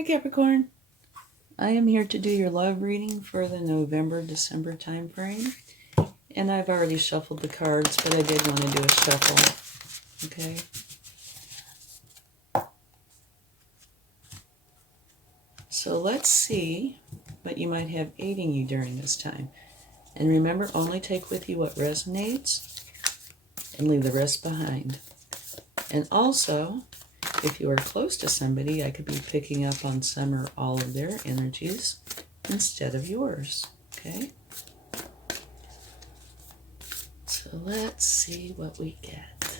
Hi Capricorn. I am here to do your love reading for the November-December time frame. And I've already shuffled the cards, but I did want to do a shuffle. Okay. So let's see what you might have aiding you during this time. And remember, only take with you what resonates and leave the rest behind. And also, if you are close to somebody, I could be picking up on some or all of their energies instead of yours. Okay? So let's see what we get.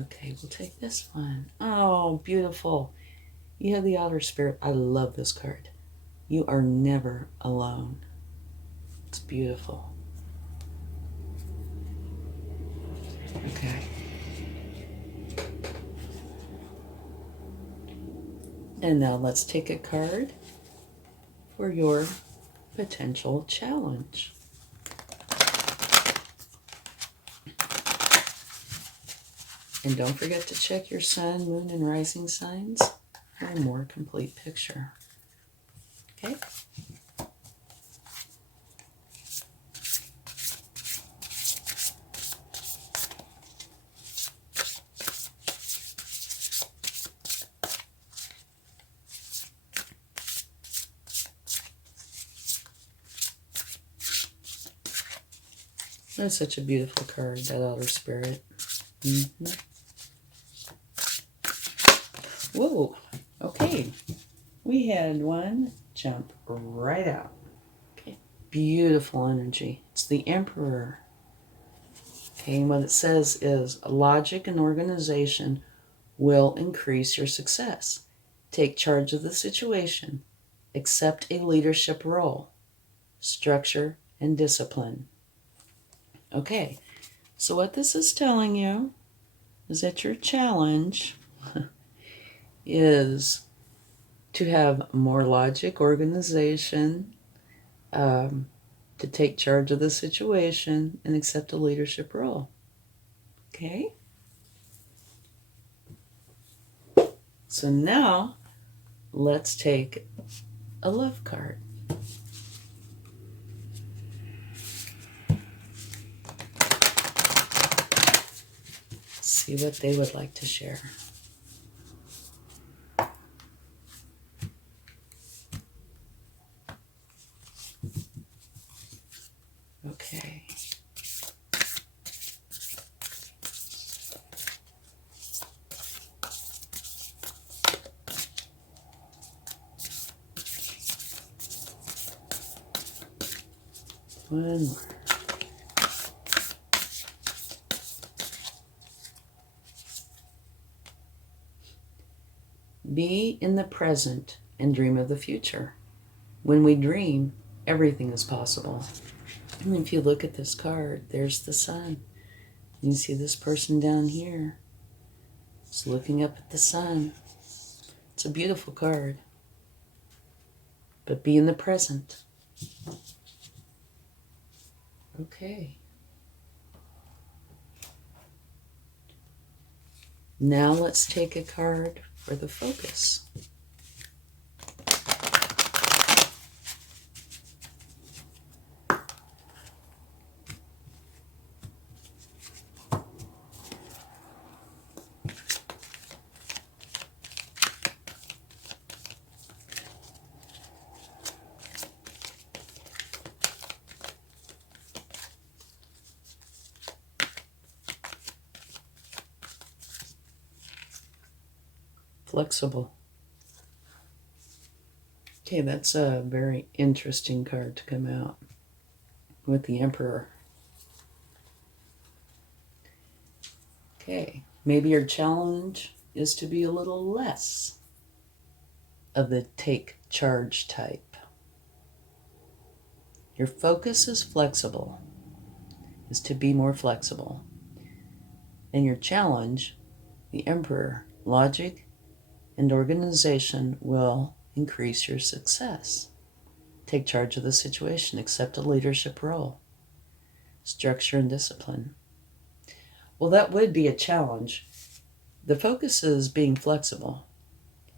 Okay, we'll take this one. Oh, beautiful. You have the Outer Spirit. I love this card. You are never alone. It's beautiful. Okay. And now let's take a card for your potential challenge. And don't forget to check your sun, moon, and rising signs for a more complete picture. Okay? That's such a beautiful card, that Outer Spirit. Whoa, okay. We had one jump right out. Okay, beautiful energy. It's the Emperor. Okay, and what it says is logic and organization will increase your success. Take charge of the situation. Accept a leadership role. Structure and discipline. Okay, so what this is telling you is that your challenge is to have more logic, organization, to take charge of the situation and accept a leadership role. Okay? So now, let's take a love card. See what they would like to share. Okay. One more. Be in the present and dream of the future. When we dream, everything is possible. And if you look at this card, there's the sun. You see this person down here. It's looking up at the sun. It's a beautiful card. But be in the present. Okay. Now let's take a card for the focus. Flexible. Okay, that's a very interesting card to come out with the Emperor. Okay, maybe your challenge is to be a little less of the take charge type. Your focus is flexible, is to be more flexible. And your challenge, the Emperor, logic and organization will increase your success. Take charge of the situation. Accept a leadership role. Structure and discipline. Well, that would be a challenge. the focus is being flexible.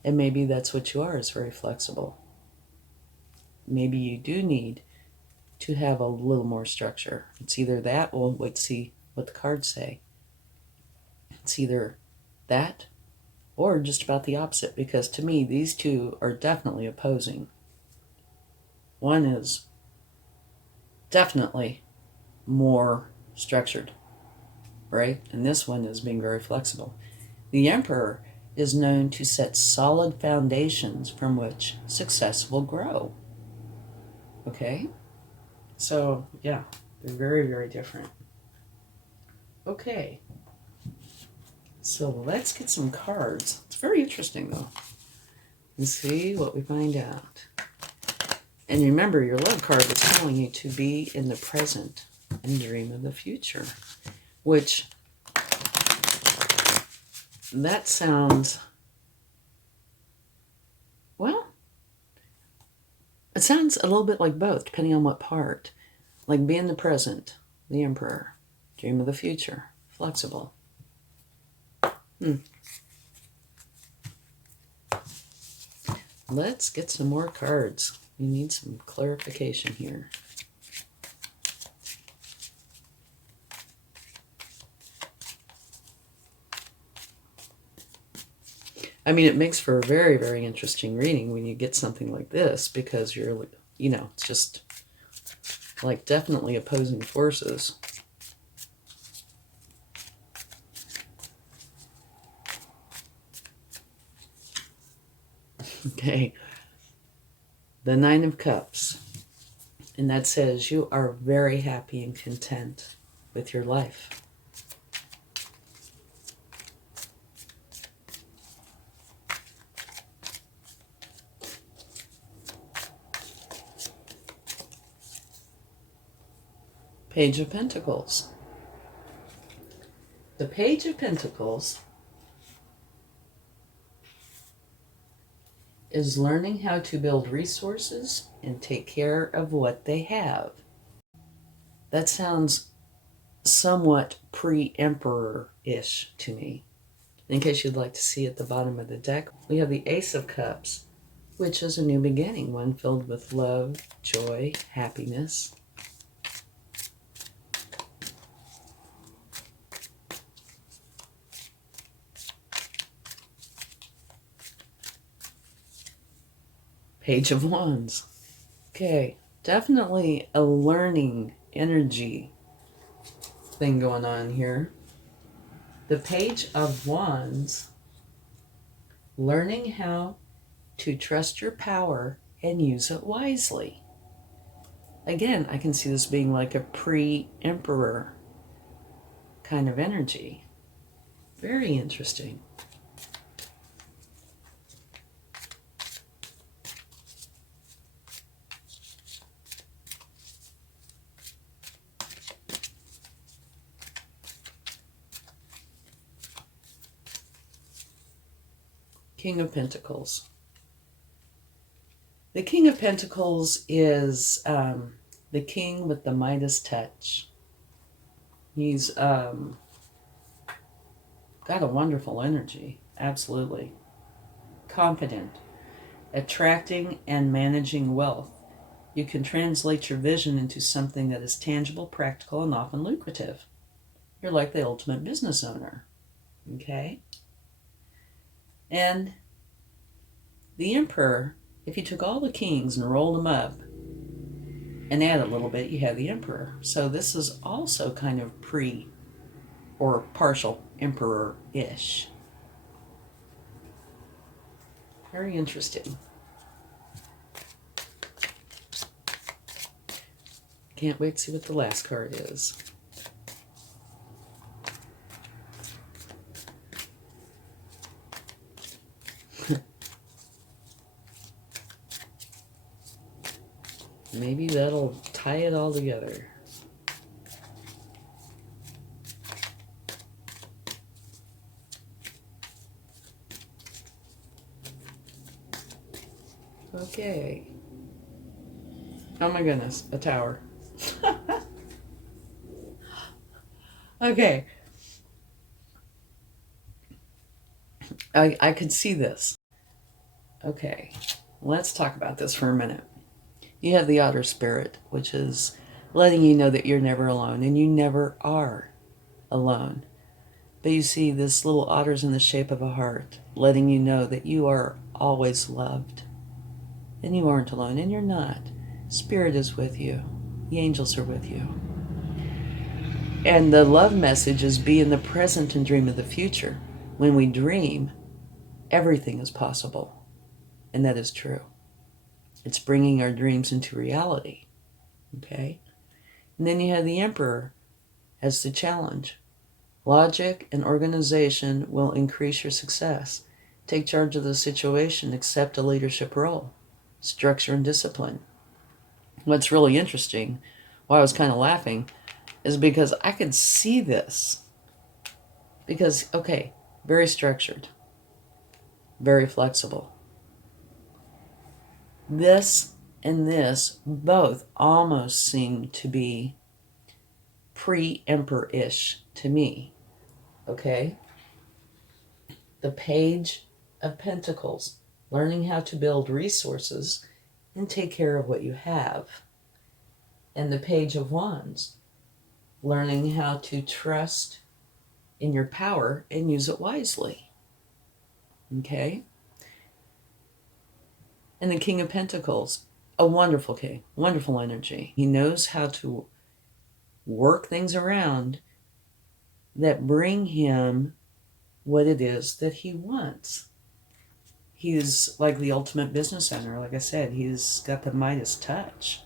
And maybe that's what you are, is very flexible. Maybe you do need to have a little more structure. It's either that, or let's see what the cards say. It's either that or just about the opposite, because to me, these two are definitely opposing. One is definitely more structured, right? And this one is being very flexible. The Emperor is known to set solid foundations from which success will grow. Okay? So, yeah, they're very, very different. Okay. So let's get some cards. It's very interesting, though. And see what we find out. And remember, your love card is telling you to be in the present and dream of the future. Which, that sounds, well, it sounds a little bit like both, depending on what part. Like be in the present, the Emperor. Dream of the future, flexible. Let's get some more cards. We need some clarification here. I mean, it makes for a very, very interesting reading when you get something like this, because you're, you know, it's just like definitely opposing forces. Okay. The Nine of Cups. And that says you are very happy and content with your life. Page of Pentacles. The Page of Pentacles is learning how to build resources and take care of what they have. That sounds somewhat pre-emperor-ish to me. In case you'd like to see at the bottom of the deck, we have the Ace of Cups, which is a new beginning, one filled with love, joy, happiness. Page of Wands. Okay, definitely a learning energy thing going on here. The Page of Wands, learning how to trust your power and use it wisely. Again, I can see this being like a pre-emperor kind of energy. Very interesting. King of Pentacles. The King of Pentacles is the king with the Midas touch. He's got a wonderful energy, absolutely. Confident, attracting and managing wealth. You can translate your vision into something that is tangible, practical, and often lucrative. You're like the ultimate business owner, okay? And the Emperor, if you took all the kings and rolled them up and add a little bit, you have the Emperor. So this is also kind of pre or partial emperor-ish. Very interesting. Can't wait to see what the last card is. Maybe that'll tie it all together. Okay. Oh my goodness, a tower. Okay. I could see this. Okay, let's talk about this for a minute. You have the otter spirit, which is letting you know that you're never alone, and you never are alone. But you see this little otter's in the shape of a heart, letting you know that you are always loved. And you aren't alone, and you're not. Spirit is with you. The angels are with you. And the love message is be in the present and dream of the future. When we dream, everything is possible. And that is true. It's bringing our dreams into reality. Okay? And then you have the Emperor as the challenge. Logic and organization will increase your success. Take charge of the situation, accept a leadership role. Structure and discipline. What's really interesting, why I was kind of laughing, is because I could see this. Because, okay, very structured, very flexible. This and this both almost seem to be pre-emperor-ish to me, okay? The Page of Pentacles, learning how to build resources and take care of what you have. And the Page of Wands, learning how to trust in your power and use it wisely. Okay? And the King of Pentacles, a wonderful king, wonderful energy. He knows how to work things around that bring him what it is that he wants. He's like the ultimate business owner. Like I said, he's got the Midas touch.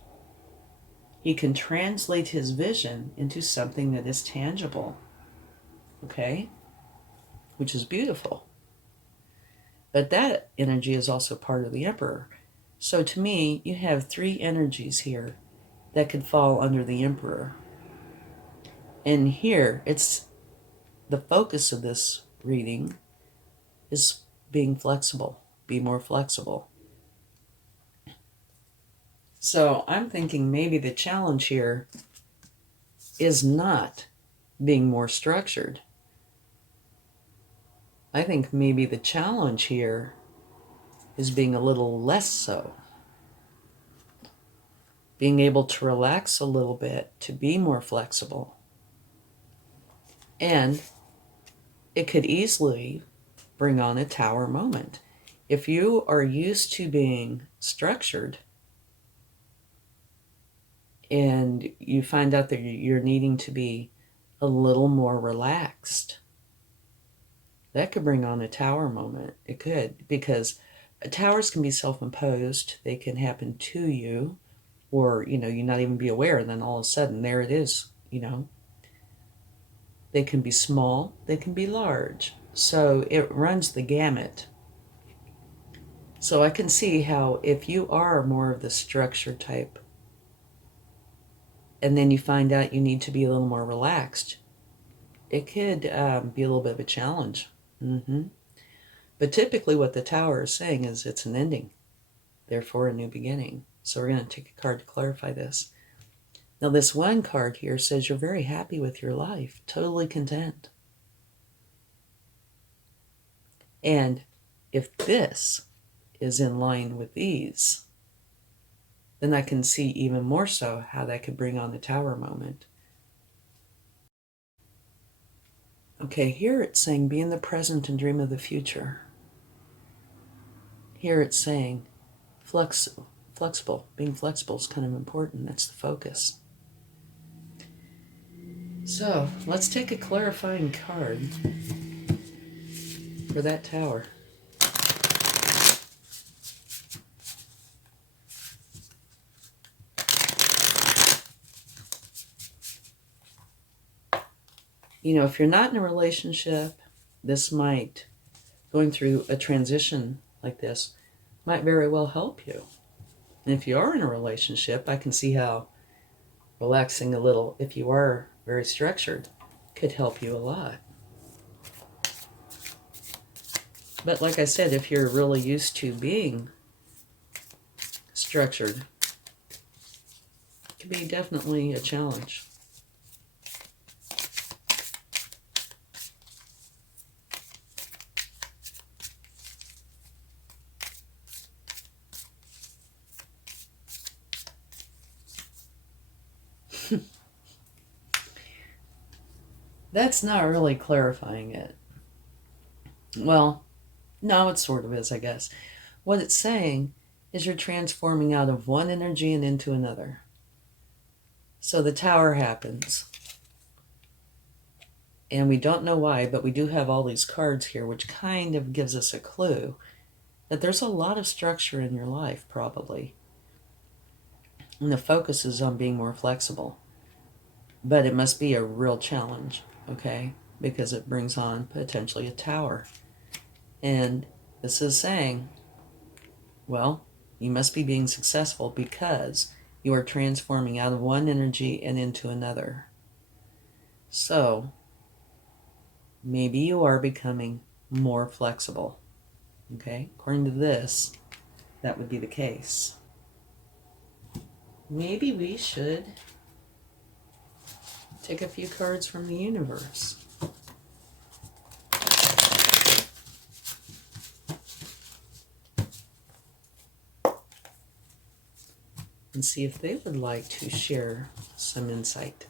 He can translate his vision into something that is tangible. Okay? Which is beautiful. But that energy is also part of the Emperor. So to me, you have three energies here that could fall under the Emperor. And here, it's the focus of this reading is being flexible. Be more flexible. So I'm thinking maybe the challenge here is not being more structured. I think maybe the challenge here is being a little less so. Being able to relax a little bit, to be more flexible. And it could easily bring on a tower moment. If you are used to being structured and you find out that you're needing to be a little more relaxed, that could bring on a tower moment. It could, because towers can be self-imposed. They can happen to you, or, you not even be aware, and then all of a sudden, there it is, They can be small, they can be large. So it runs the gamut. So I can see how if you are more of the structure type, and then you find out you need to be a little more relaxed, it could be a little bit of a challenge. But typically what the tower is saying is it's an ending, therefore a new beginning. So we're going to take a card to clarify this. Now this one card here says you're very happy with your life, totally content. And if this is in line with these, then I can see even more so how that could bring on the tower moment. Okay, here it's saying be in the present and dream of the future. Here it's saying flexible. Being flexible is kind of important. That's the focus. So let's take a clarifying card for that tower. If you're not in a relationship, going through a transition like this might very well help you. And if you are in a relationship, I can see how relaxing a little, if you are very structured, could help you a lot. But like I said, if you're really used to being structured, it can be definitely a challenge. That's not really clarifying it. Well, no, it sort of is, I guess. What it's saying is you're transforming out of one energy and into another. So the tower happens. And we don't know why, but we do have all these cards here, which kind of gives us a clue that there's a lot of structure in your life, probably. And the focus is on being more flexible. But it must be a real challenge, okay? Because it brings on potentially a tower. And this is saying, well, you must be being successful because you are transforming out of one energy and into another. So, maybe you are becoming more flexible. Okay? According to this, that would be the case. Maybe we should take a few cards from the universe. And see if they would like to share some insight.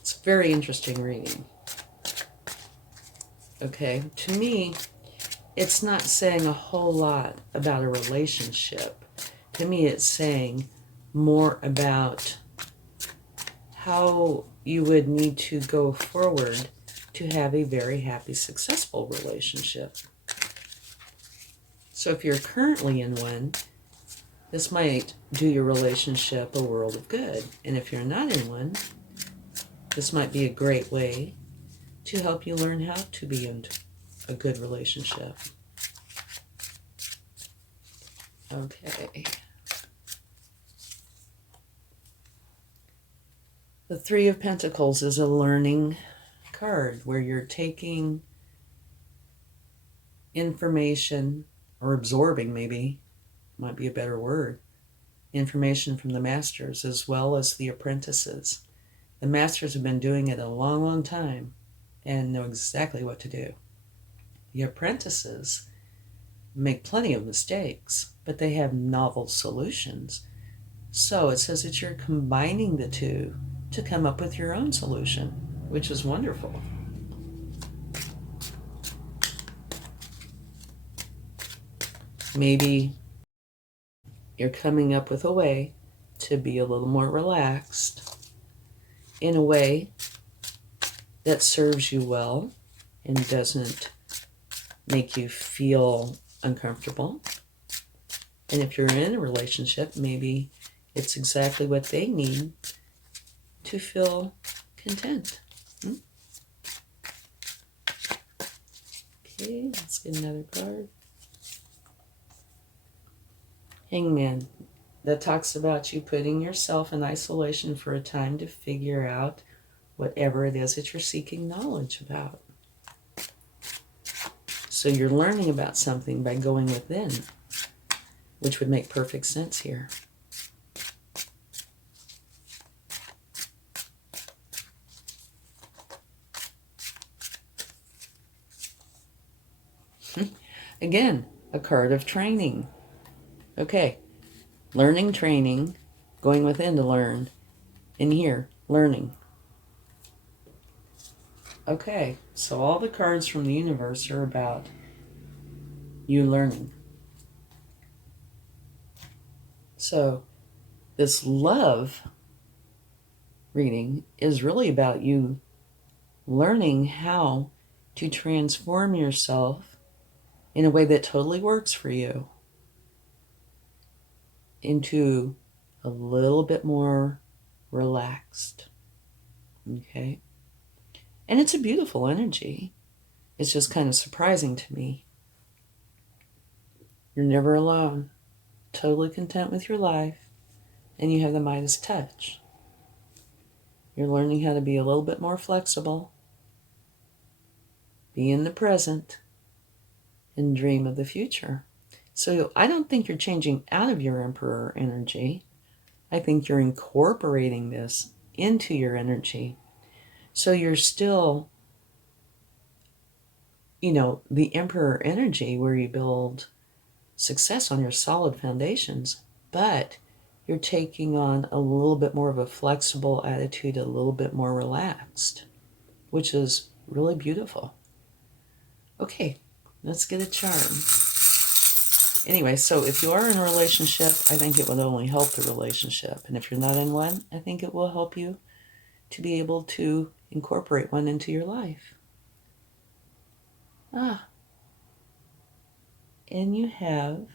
It's a very interesting reading. Okay, to me, it's not saying a whole lot about a relationship. To me, it's saying more about how you would need to go forward to have a very happy, successful relationship. So if you're currently in one, this might do your relationship a world of good. And if you're not in one, this might be a great way to help you learn how to be in a good relationship. Okay. The Three of Pentacles is a learning card where you're taking information, or absorbing maybe, might be a better word, information from the masters as well as the apprentices. The masters have been doing it a long, long time and know exactly what to do. The apprentices make plenty of mistakes, but they have novel solutions. So it says that you're combining the two to come up with your own solution, which is wonderful. Maybe you're coming up with a way to be a little more relaxed in a way that serves you well and doesn't make you feel uncomfortable. And if you're in a relationship, maybe it's exactly what they need to feel content. Okay, let's get another card. Hangman. That talks about you putting yourself in isolation for a time to figure out whatever it is that you're seeking knowledge about. So you're learning about something by going within, which would make perfect sense here. Again, a card of training. Okay, learning, training, going within to learn, and here, learning. Okay, so all the cards from the universe are about you learning. So this love reading is really about you learning how to transform yourself in a way that totally works for you into a little bit more relaxed. Okay? And it's a beautiful energy. It's just kind of surprising to me. You're never alone. Totally content with your life. And you have the Midas touch. You're learning how to be a little bit more flexible. Be in the present. And dream of the future. So I don't think you're changing out of your Emperor energy. I think you're incorporating this into your energy. So you're still, the Emperor energy where you build success on your solid foundations, but you're taking on a little bit more of a flexible attitude, a little bit more relaxed, which is really beautiful. Okay, let's get a charm. Anyway, so if you are in a relationship, I think it will only help the relationship. And if you're not in one, I think it will help you to be able to incorporate one into your life. And you have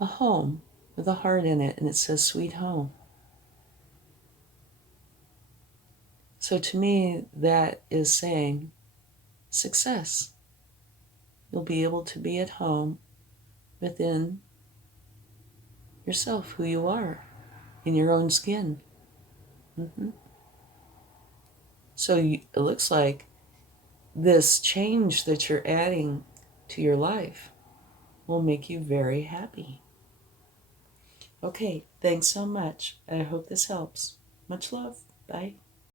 a home with a heart in it, and it says sweet home. So to me, that is saying success. You'll be able to be at home within yourself, who you are, in your own skin. So it looks like this change that you're adding to your life will make you very happy. Okay, thanks so much. I hope this helps. Much love. Bye.